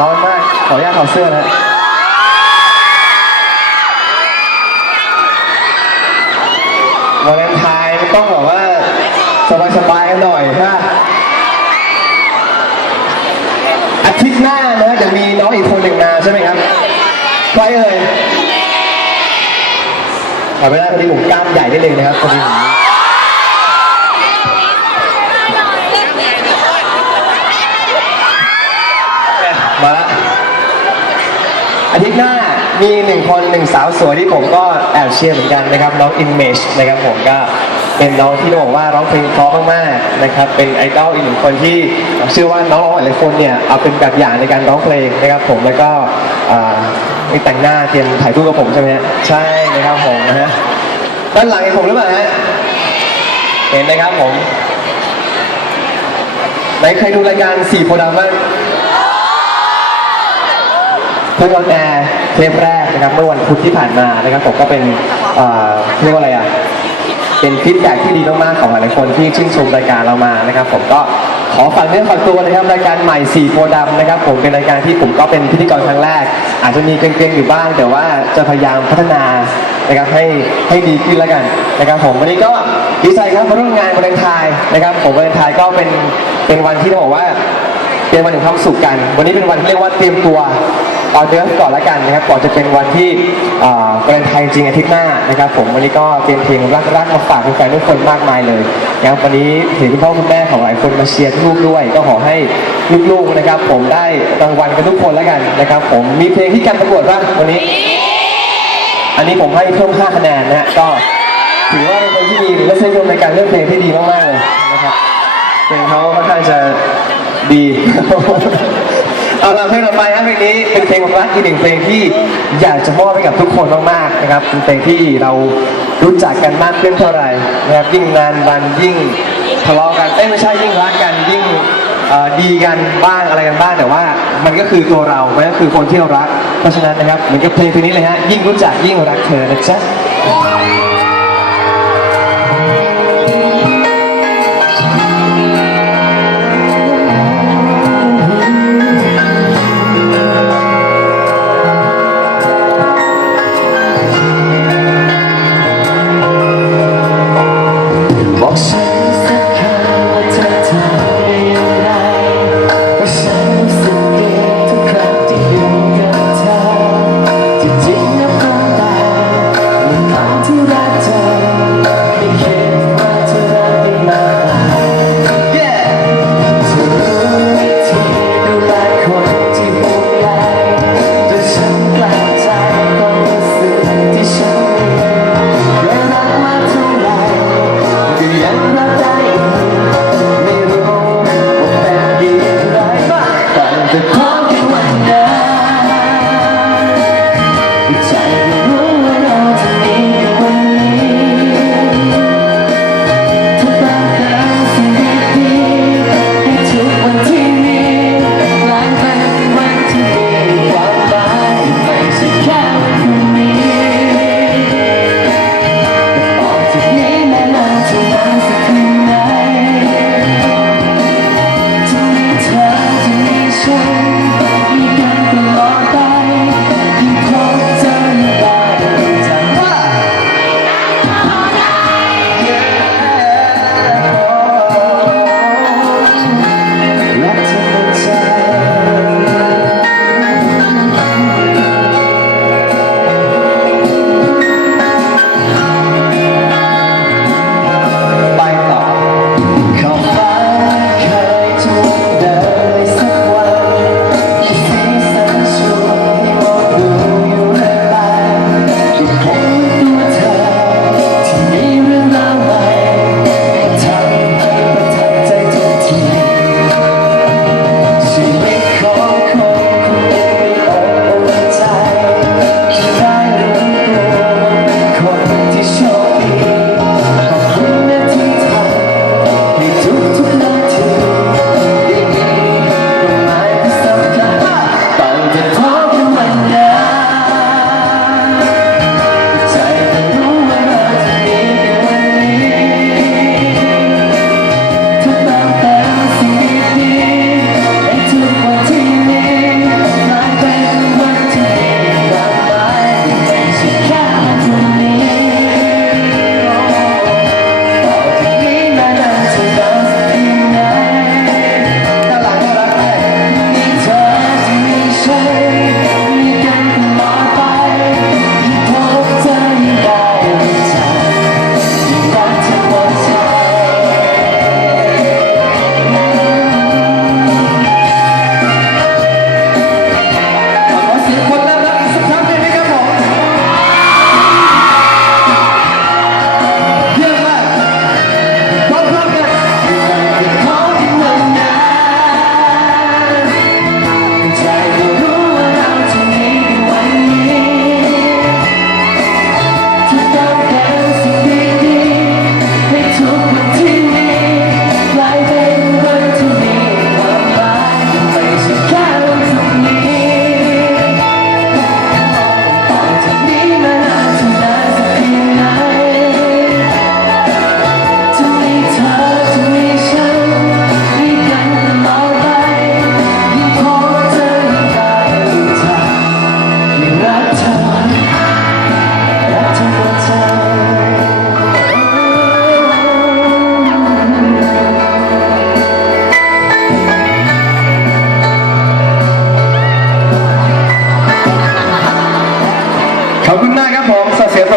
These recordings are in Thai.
ร้อนมาก ขออนุญาตถอดเสื้อนะวันเลนไทน์ต้องแบบว่าสบายๆกันหน่อยถ้าอาทิตย์หน้านะจะมีน้องอีกคนหนึ่งมาใช่ไหมครับใครเอ่ยขอไม่ได้พอดีผมกล้ามใหญ่ได้เลยนะครับพอดีผม มาละอาทิตย์หน้า มีหนึ่งคนหนึ่งสาวสวยที่ผมก็แอบเชียร์เหมือนกันนะครับน้อง Image นะครับผมก็เป็นน้องที่ต้องบอกว่าร้องเพลงเพราะมากๆนะครับเป็นไอดอลอีกหนึ่งคนที่เชื่อว่าน้องๆหลายคนเนี่ยเอาเป็นแบบอย่างในการร้องเพลงนะครับผมแล้วก็อ่ามีแต่งหน้าเตรียมถ่ายรูปกับผมใช่ไหมฮะใช่นะครับผมนะฮะด้านหลังเห็นผมหรือเปล่าฮะเห็นนะครับผมไหนเคยดูรายการสี่โพธิ์ดำบ้าง เพิ่งออนแอร์เทปแรกนะครับเมื่อวันพุธที่ผ่านมานะครับผมก็เป็นเอ่อเรียกว่าอะไรอะเป็นฟีดแบ็กที่ดีมากๆของหลายๆคนที่ชื่นชมรายการเรามานะครับ ผมก็ขอฝากเนื้อฝากตัวนะครับรายการใหม่4โพดำนะครับ ผมเป็นรายการที่ผมก็เป็นพิธีกรครั้งแรก อาจจะมีเกรงๆอยู่บ้าง แต่ว่าจะพยายามพัฒนานะครับให้ให้ดีขึ้นแล้วกันนะครับ ผมวันนี้ก็ดีใจครับมาร่วมงานวาเลนไทน์นะครับ ผมวาเลนไทน์ก็เป็นเป็นวันที่ต้องบอกว่าเป็นวันแห่งความสุขกัน วันนี้เป็นวันที่เรียกว่าเตรียมตัว ตอนเดือนก่อนละกันนะครับก่อนจะเป็นวันที่เอ่อวันไทยจริงอาทิตย์หน้านะครับ ผมวันนี้ก็เตรียมเพลงรักๆมาฝากแฟนๆทุกคนมากมายเลยนะครับวันนี้เห็นคุณพ่อคุณแม่ของหลายคนมาเชียร์ลูกด้วย ก็ขอให้ลูกๆนะครับ ผมได้รางวัลกันทุกคนล้วกันนะครับ ผมมีเพลงที่การประกวดบ้างวันนี้ อันนี้ผมให้เพิ่ม5คะแนนนะฮะก็ถือว่าเป็นคนที่มีรสนิยมในการเลือกเพลงที่ดีมากๆเลยนะครับเพลงเขาค่อนข้างจะดี เอาละเพลงต่อไปครับเพลงนี้เป็นเพลงรักอีกหนึ่งเพลงที่อยากจะมอบให้กับทุกคนมากๆนะครับเป็นเพลงที่เรารู้จักกันมากขึ้นเท่าไหร่นะครับยิ่งนานวันยิ่งทะเลาะกันเอ้ยไม่ใช่ยิ่งรักกันยิ่งเอ่อดีกันบ้างอะไรกันบ้างแต่ว่า มันก็คือตัวเรามันก็คือคนที่เรารัก เพราะฉะนั้นนะครับเหมือนกับเพลงเพลงนี้เลยฮะยิ่งรู้จักยิ่งรักเธอนะจ๊ะ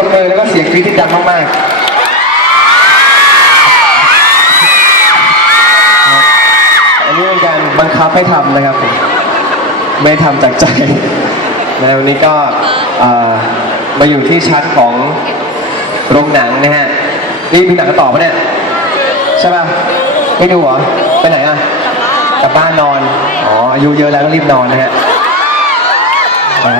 บมือแล้วก็เสียงกรี๊ดที่ดังมากๆ อันนี้เป็นการบังคับให้ทำนะครับผมไม่ทำจากใจนวันนี้ก็มาอยู่ที่ชั้นของโรงหนังนะฮะ นี่มีหนังกันต่อปะเนี่ย ใช่ป่ะ ไม่ดูเหรอ ไปไหนอะ กลับบ้านนอน อ๋อ อายุเยอะแล้วก็รีบนอนนะฮะ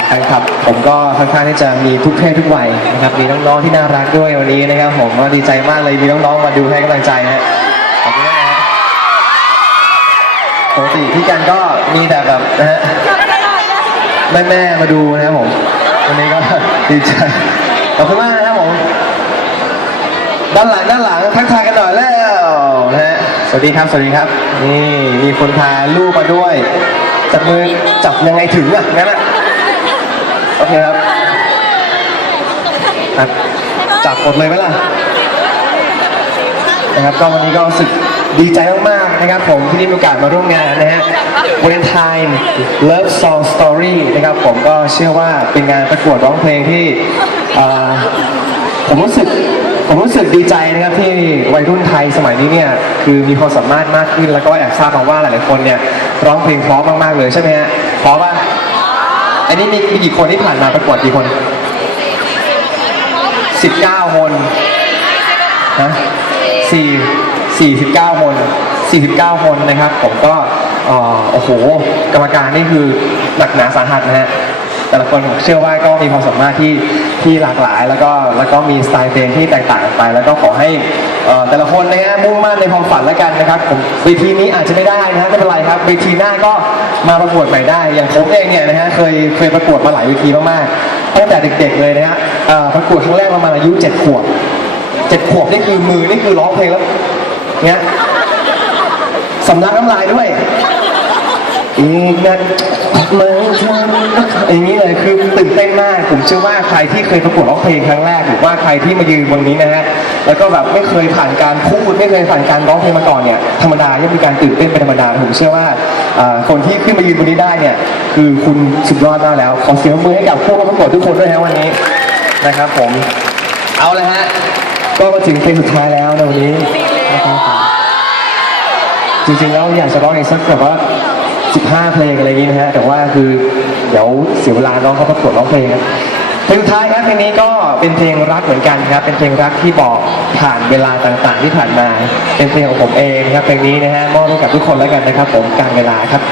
แฟนคลับผมก็ค่อนข้างที่จะมีทุกเพศทุกวัยนะครับมีน้องๆที่น่ารักด้วยวันนี้นะครับ ผมก็ดีใจมากเลยมีน้องๆมาดูให้กำลังใจนะฮะขอบคุณมากนะฮะปกติพี่กันก็มีแต่แบบนะฮะแม่แม่ๆมาดูนะครับผมวันนี้ก็ดีใจขอบคุณมากนะครับผมด้านหลังด้านหลังทักทายกันหน่อยแล้วนะฮะสวัสดีครับสวัสดีครับ นี่มีคนพาลูกมาด้วยจับมือจับยังไงถึงอะงั้นอะ โอเคครับอะจับกดเลยไหมล่ะนะครับก็วันนี้ก็รู้สึกดีใจมากๆนะครับ ผมที่ได้มีโอกาสมาร่วมงานนะฮะ Valentine Love Song Story นะครับ ผมก็เชื่อว่าเป็นงานประกวดร้องเพลงที่อ่าผมรู้สึกผมรู้สึกดีใจนะครับที่วัยรุ่นไทยสมัยนี้เนี่ยคือมีความสามารถมากขึ้น แล้วก็แอบทราบมาว่าหลายๆคนเนี่ยร้องเพลงเพราะมากๆเลยใช่ไหมฮะเพราะป่ะอั นนี้มีกี่คนที่ผ่านมาประกวดกี่คน 19 คนนะสี่สี่สิบเก้าคนสี่สิบเก้าคนนะครับ ผมก็โอ้โห กรรมการนี่คือหนักหนาสาหัสนะฮะแต่ละคนผมเชื่อว่าก็มีความสามารถที่ ที่หลากหลาย แล้วก็แล้วก็มีสไตล์เพลงที่แตกต่างกันไป แล้วก็ขอให้เอ่อแต่ละคนนะฮะมุ่งมั่นในความฝันแล้วกันนะครับผมเวทีนี้อาจจะไม่ได้นะฮะไม่เป็นไรครับเวทีหน้าก็มาประกวดใหม่ได้อย่างผมเองเนี่ยนะฮะเคยเคยประกวดมาหลายเวทีมากๆตั้งแต่เด็ก ๆ เลยนะฮะเอ่อประกวดครั้งแรกประมาณอายุเจ็ดขวบเจ็ดขวบนี่คือมือนี่คือร้องเพลงแล้วเนี้ยสำลักน้ำลายด้วย อีกนัดมันทำอย่างนี้เลยคือตื่นเต้นมาก ผมเชื่อว่าใครที่เคยประกวดร้องเพลงครั้งแรกหรือว่าใครที่มายืนบนนี้นะฮะแล้วก็แบบไม่เคยผ่านการพูดไม่เคยผ่านการร้องเพลงมาก่อนเนี่ยธรรมดาย่อมมีการตื่นเต้นเป็นธรรมดาผมเชื่อว่าคนที่ขึ้นมายืนบนนี้ได้เนี่ยคือคุณสุดยอดมากแล้ว ขอเสียงมือให้กับผู้เข้าประกวดทุกคนด้วยนะวันนี้นะครับ ผมเอาละฮะก็มาถึงเพลงสุดท้ายแล้วในวันนี้จริงๆแล้วอยากจะร้องอีกสักแบบว่า 15 เพลงอะไรอย่างนี้นะฮะแต่ว่าคือเดี๋ยวเสียเวลาน้องเขาประกวดร้องเพลงครับเพลงสุดท้ายครับเพลงนี้ก็เป็นเพลงรักเหมือนกันครับ เป็นเพลงรักที่บอกผ่านเวลาต่างๆ ที่ผ่านมา เป็นเพลงของผมเองครับเพลงนี้นะฮะมอบให้กับทุกคนแล้วกันนะครับ ผมกลางเวลาครับ